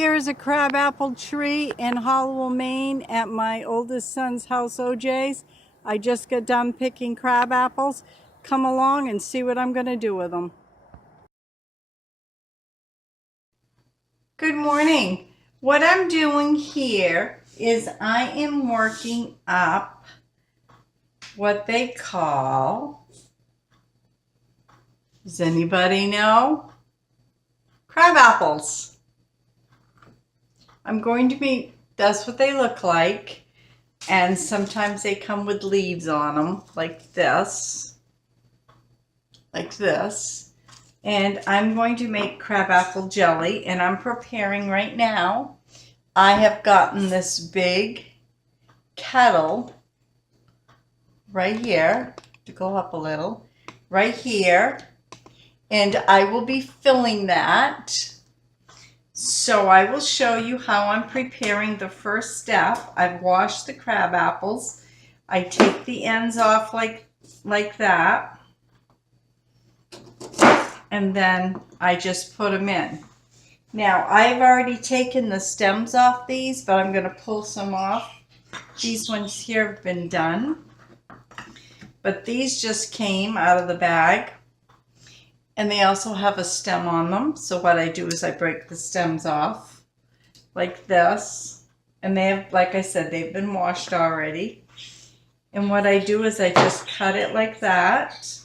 Here's a crabapple tree in Hallowell, Maine at my oldest son's house, OJ's. I just got done picking crab apples. Come along and see what I'm going to do with them. Good morning. What I'm doing here is I am working up what they call, does anybody know? Crab apples. I'm going to be, that's what they look like. And sometimes they come with leaves on them, like this. Like this. And I'm going to make crabapple jelly, and I'm preparing right now. I have gotten this big kettle right here, to go up a little, right here. And I will be filling that. So I will show you how I'm preparing the first step. I've washed the crab apples. I take the ends off like that. And then I just put them in. Now I've already taken the stems off these, but I'm going to pull some off. These ones here have been done. But these just came out of the bag. And they also have a stem on them. So what I do is I break the stems off like this. And they have, like I said, they've been washed already. And what I do is I just cut it like that.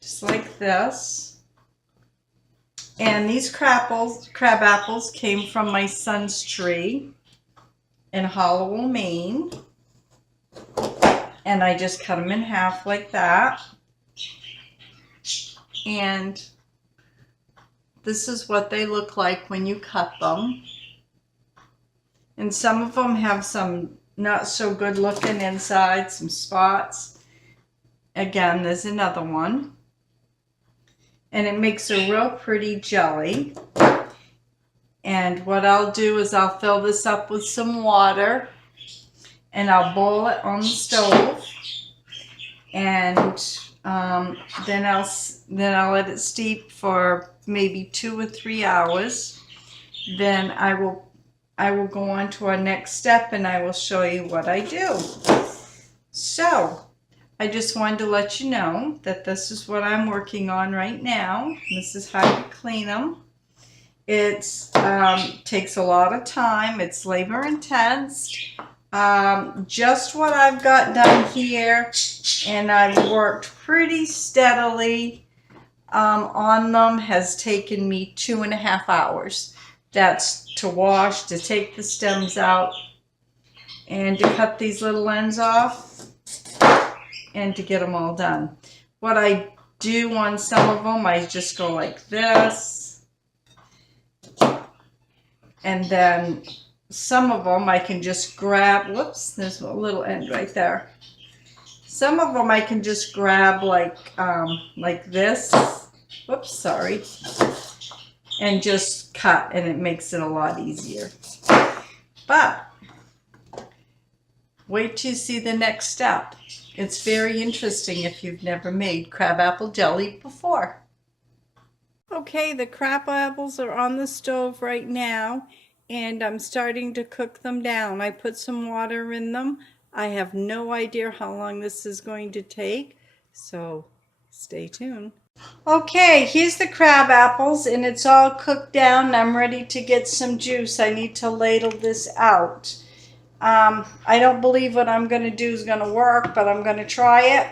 Just like this. And these crab apples came from my son's tree in Hallowell, Maine. And I just cut them in half like that. And this is what they look like when you cut them. And some of them have some not so good looking inside, some spots. Again, there's another one. And it makes a real pretty jelly. And what I'll do is I'll fill this up with some water. And I'll boil it on the stove. And then I'll let it steep for maybe 2 or 3 hours. Then I will go on to our next step, and I will show you what I do. So I just wanted to let you know that this is what I'm working on right now. This is how you clean them. It takes a lot of time. It's labor intense. Just what I've got done here, and I've worked pretty steadily on them, has taken me 2.5 hours. That's to wash, to take the stems out, and to cut these little ends off, and to get them all done. What I do on some of them, I just go like this, and then some of them I can just grab, whoops, there's a little end right there. Some of them I can just grab like this, whoops, sorry, and just cut, and it makes it a lot easier. But wait till you see the next step. It's very interesting if you've never made crabapple jelly before. Okay, the crab apples are on the stove right now, and I'm starting to cook them down. I put some water in them. I have no idea how long this is going to take, so stay tuned. Okay, here's the crab apples, and it's all cooked down. I'm ready to get some juice. I need to ladle this out. I don't believe what I'm going to do is going to work, but I'm going to try it.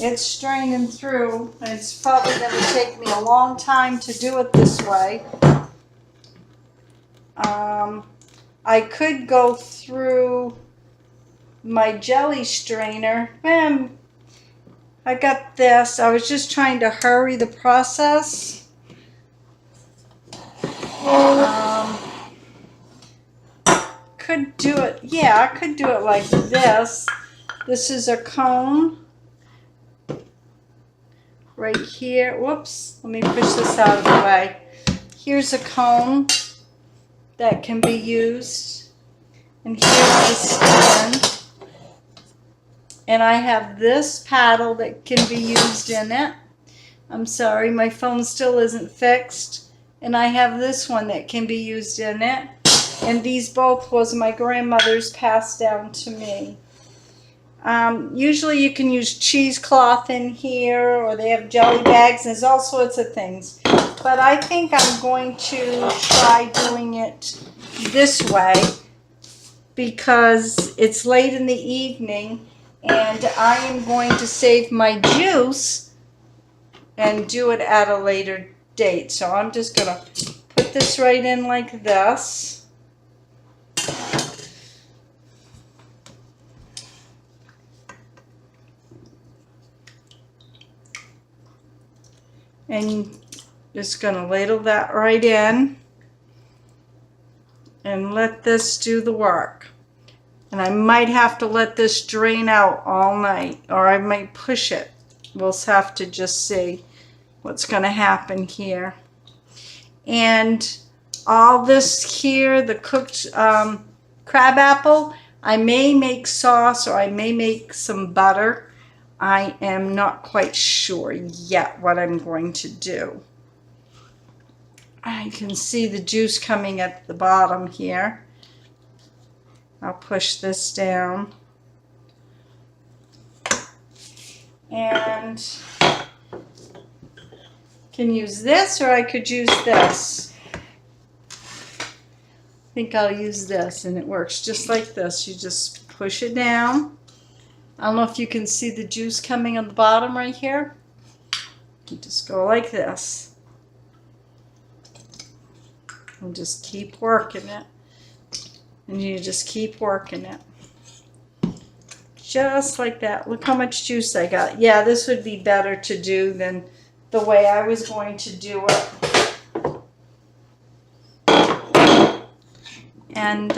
It's straining through, and it's probably going to take me a long time to do it this way. I could go through my jelly strainer. Man, I got this. I was just trying to hurry the process. Could do it, yeah, I could do it like this. This is a cone. Right here, whoops, let me push this out of the way. Here's a cone that can be used, and here's the stand, and I have this paddle that can be used in it. I'm sorry, my phone still isn't fixed. and I have this one that can be used in it. And these both was my grandmother's passed down to me. Usually you can use cheesecloth in here, or they have jelly bags. There's all sorts of things. But I think I'm going to try doing it this way because it's late in the evening and I am going to save my juice and do it at a later date. So I'm just going to put this right in like this. And just going to ladle that right in and let this do the work. And I might have to let this drain out all night, or I might push it. We'll have to just see what's going to happen here. And all this here, the cooked crab apple, I may make sauce or I may make some butter. I am not quite sure yet what I'm going to do. I can see the juice coming at the bottom here. I'll push this down. And can use this or I could use this. I think I'll use this, and it works just like this. You just push it down. I don't know if you can see the juice coming on the bottom right here. You just go like this. And just keep working it. And you just keep working it. Just like that. Look how much juice I got. Yeah, this would be better to do than the way I was going to do it. And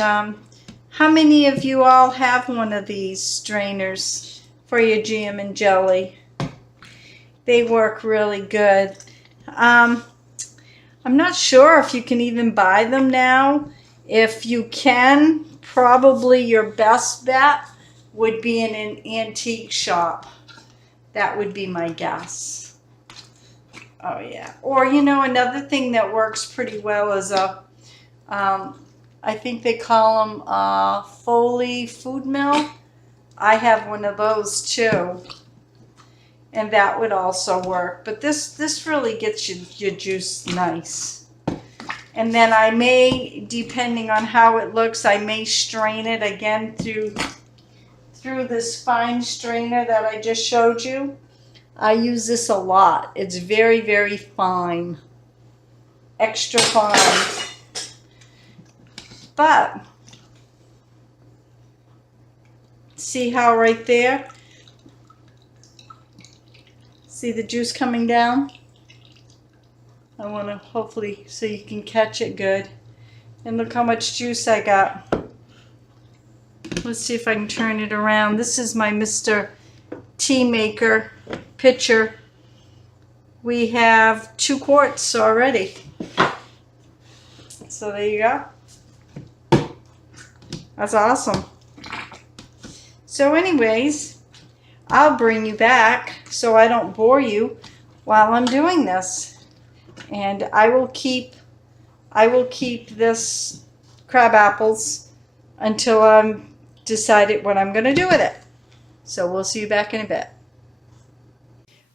how many of you all have one of these strainers for your jam and jelly? They work really good. I'm not sure if you can even buy them now. If you can, probably your best bet would be in an antique shop. That would be my guess. Oh yeah. Or you know, another thing that works pretty well is a I think they call them Foley food mill. I have one of those too, and that would also work. But this really gets your juice nice. And then I may, depending on how it looks, I may strain it again through this fine strainer that I just showed you. I use this a lot. It's very, very fine, extra fine. But see how right there, see the juice coming down? I want to hopefully so you can catch it good. And look how much juice I got. Let's see if I can turn it around. This is my Mr. Tea Maker pitcher. We have 2 quarts already. So there you go. That's awesome. So anyways, I'll bring you back so I don't bore you while I'm doing this. And I will keep this crab apples until I'm decided what I'm going to do with it. So we'll see you back in a bit.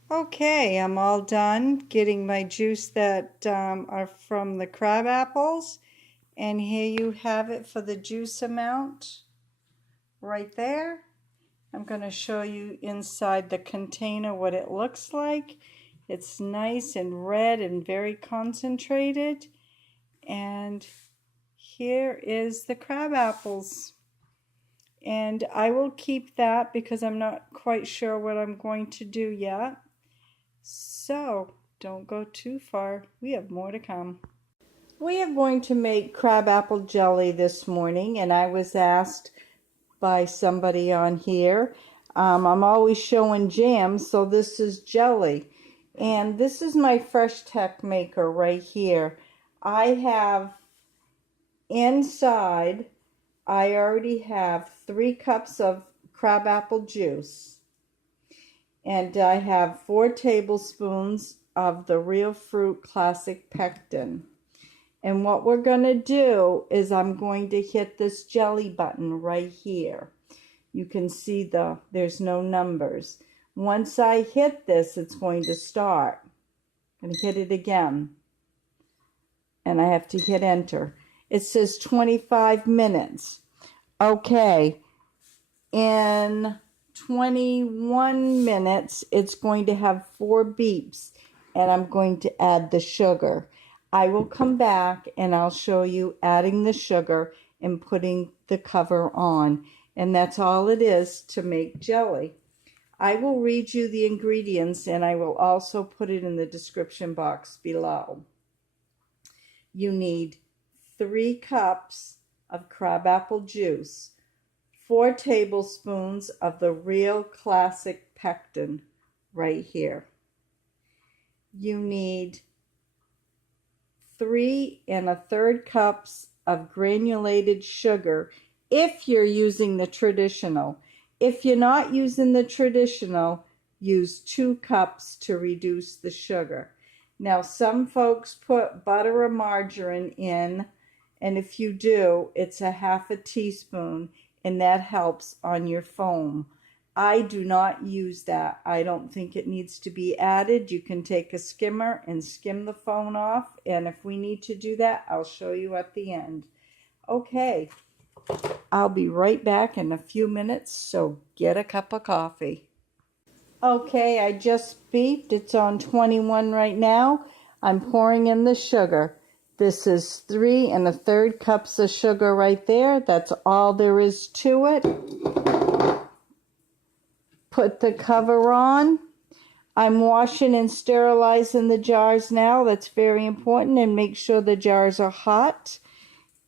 Okay, I'm all done getting my juice that are from the crab apples. And here you have it for the juice amount right there. I'm going to show you inside the container what it looks like. It's nice and red and very concentrated. And here is the crab apples. And I will keep that because I'm not quite sure what I'm going to do yet. So don't go too far. We have more to come. We are going to make crab apple jelly this morning, and I was asked by somebody on here. I'm always showing jam, so this is jelly. And this is my FRESHTECH maker right here. I have inside, I already have 3 cups of crab apple juice. And I have 4 tablespoons of the Real Fruit Classic PECTIN. And what we're going to do is I'm going to hit this jelly button right here. You can see there's no numbers. Once I hit this, it's going to start. I'm going to hit it again. And I have to hit enter. It says 25 minutes. Okay. In 21 minutes, it's going to have 4 beeps. And I'm going to add the sugar. I will come back and I'll show you adding the sugar and putting the cover on. And that's all it is to make jelly. I will read you the ingredients and I will also put it in the description box below. You need 3 cups of crabapple juice, 4 tablespoons of the real classic pectin right here. You need 3 1/3 cups of granulated sugar if you're using the traditional. If you're not using the traditional, use 2 cups to reduce the sugar. Now, some folks put butter or margarine in, and if you do, it's a 1/2 teaspoon, and that helps on your foam. I do not use that. I don't think it needs to be added. You can take a skimmer and skim the foam off, and if we need to do that, I'll show you at the end. Okay, I'll be right back in a few minutes, so get a cup of coffee. Okay, I just beeped. It's on 21 right now. I'm pouring in the sugar. This is 3 1/3 cups of sugar right there. That's all there is to it. Put the cover on. I'm washing and sterilizing the jars now. That's very important, and make sure the jars are hot.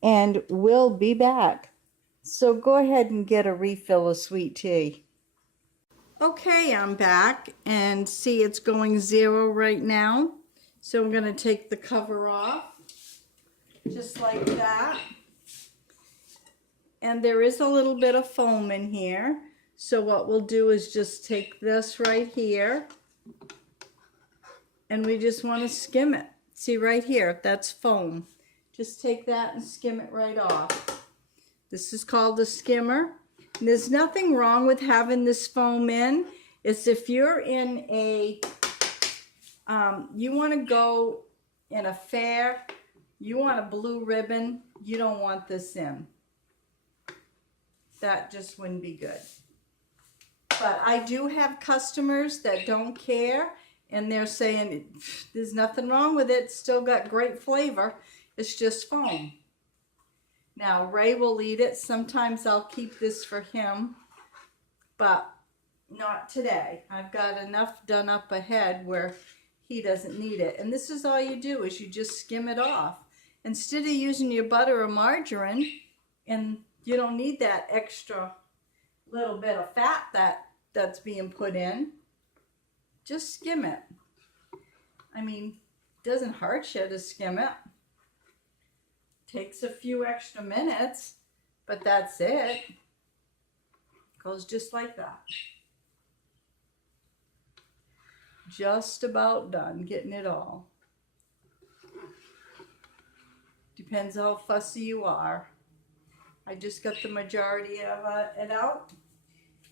And we'll be back. So go ahead and get a refill of sweet tea. Okay, I'm back, and see it's going 0 right now. So I'm going to take the cover off, just like that. And there is a little bit of foam in here. So what we'll do is just take this right here, and we just want to skim it. See right here, that's foam. Just take that and skim it right off. This is called a skimmer. And there's nothing wrong with having this foam in. It's if you're in a, you want to go in a fair, you want a blue ribbon, you don't want this in. That just wouldn't be good. But I do have customers that don't care, and they're saying there's nothing wrong with it. It's still got great flavor. It's just foam. Now, Ray will eat it. Sometimes I'll keep this for him, but not today. I've got enough done up ahead where he doesn't need it. And this is all you do, is you just skim it off. Instead of using your butter or margarine, and you don't need that extra little bit of fat that's being put in, just skim it. I mean, it doesn't hurt you to skim it. Takes a few extra minutes, but that's it. Goes just like that. Just about done getting it all. Depends how fussy you are. I just got the majority of it out.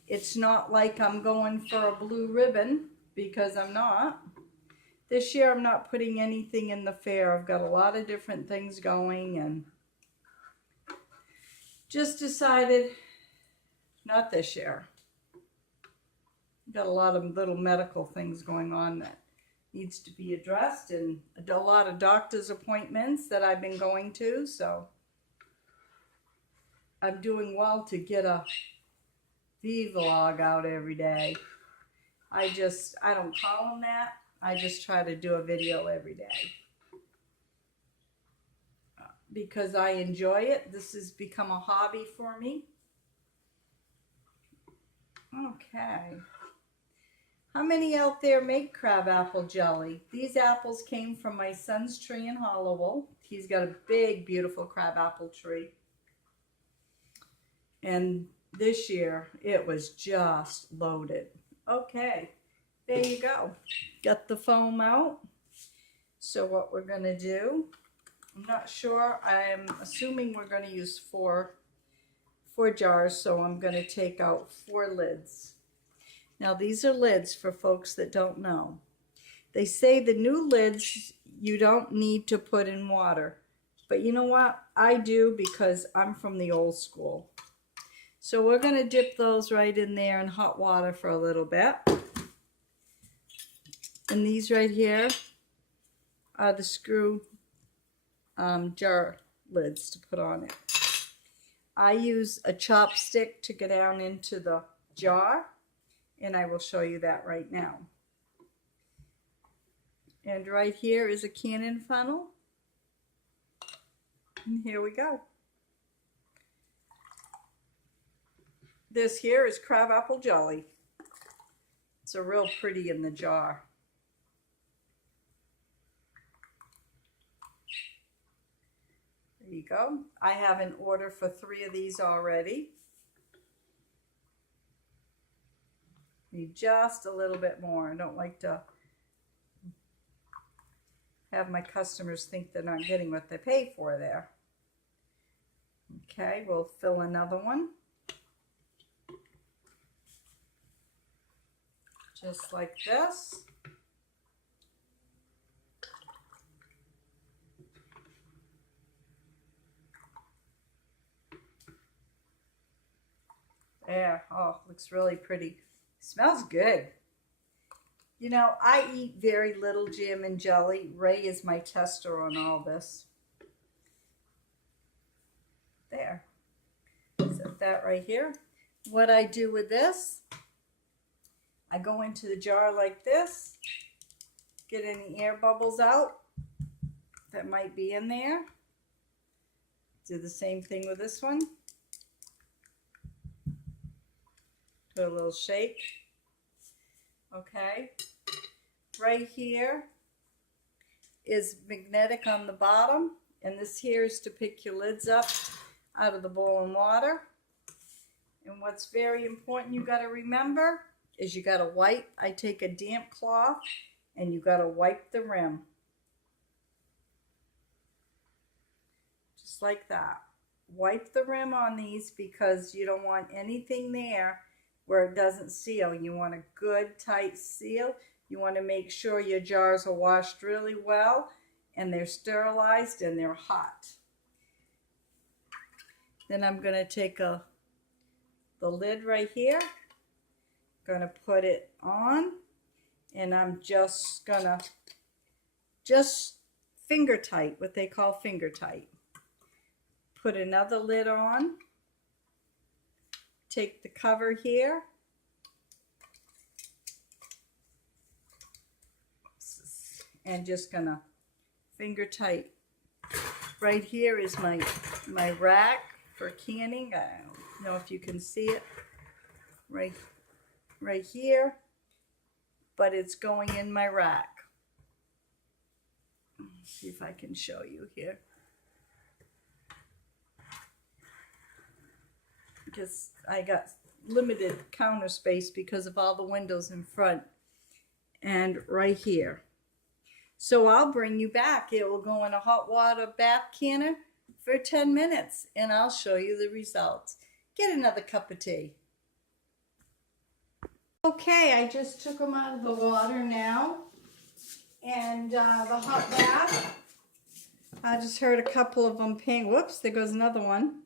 It's not like I'm going for a blue ribbon, because I'm not. This year I'm not putting anything in the fair. I've got a lot of different things going, and just decided not this year. I've got a lot of little medical things going on that needs to be addressed, and a lot of doctor's appointments that I've been going to, so I'm doing well to get a vlog out every day. I don't call them that. I just try to do a video every day because I enjoy it. This has become a hobby for me. Okay. How many out there make crabapple jelly? These apples came from my son's tree in Hallowell. He's got a big, beautiful crabapple tree. And this year, it was just loaded. Okay. There you go. Got the foam out. So what we're going to do, I'm not sure. I'm assuming we're going to use four jars, so I'm going to take out 4 lids. Now these are lids for folks that don't know. They say the new lids you don't need to put in water. But you know what? I do, because I'm from the old school. So we're going to dip those right in there in hot water for a little bit. And these right here are the screw jar lids to put on it. I use a chopstick to get down into the jar, and I will show you that right now. And right here is a cannon funnel. And here we go. This here is crabapple jelly. It's a real pretty in the jar. There you go. I have an order for 3 of these already. Need just a little bit more. I don't like to have my customers think they're not getting what they pay for there. Okay, we'll fill another one. Just like this. There, oh, looks really pretty. Smells good. You know, I eat very little jam and jelly. Ray is my tester on all this. There. Set that right here. What I do with this, I go into the jar like this, get any air bubbles out that might be in there. Do the same thing with this one. Do a little shake. Okay. Right here is magnetic on the bottom, and this here is to pick your lids up out of the boiling water. And what's very important you got to remember is you got to wipe. I take a damp cloth and you got to wipe the rim. Just like that. Wipe the rim on these because you don't want anything there where it doesn't seal. You want a good tight seal. You want to make sure your jars are washed really well and they're sterilized and they're hot. Then I'm going to take the lid right here. Going to put it on, and I'm just going to finger tight, what they call finger tight. Put another lid on. Take the cover here. And just gonna finger tight. Right here is my rack for canning. I don't know if you can see it right here, but it's going in my rack. Let's see if I can show you here. Because I got limited counter space because of all the windows in front and right here. So I'll bring you back. It will go in a hot water bath canner for 10 minutes and I'll show you the results. Get another cup of tea. Okay, I just took them out of the water now, and the hot bath. I just heard a couple of them ping. Whoops, there goes another one.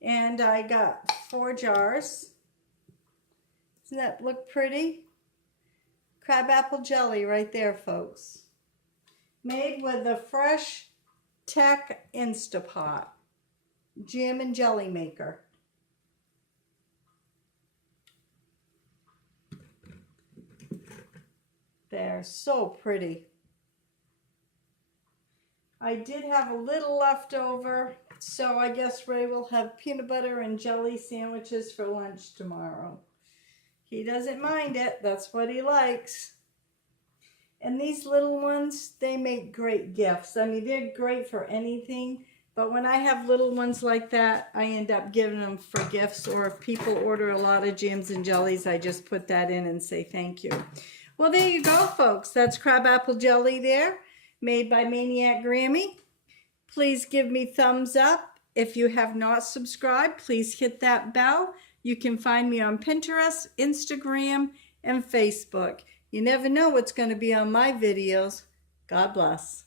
And I got 4 jars. Doesn't that look pretty? Crabapple jelly right there, folks. Made with the FRESHTECH Instapot jam and jelly maker. They're so pretty. I did have a little left over, so I guess Ray will have peanut butter and jelly sandwiches for lunch tomorrow. He doesn't mind it. That's what he likes. And these little ones, they make great gifts. I mean, they're great for anything. But when I have little ones like that, I end up giving them for gifts. Or if people order a lot of jams and jellies, I just put that in and say thank you. Well, there you go, folks. That's crabapple jelly there, made by Maniac Grammy. Please give me thumbs up. If you have not subscribed, please hit that bell. You can find me on Pinterest, Instagram, and Facebook. You never know what's going to be on my videos. God bless.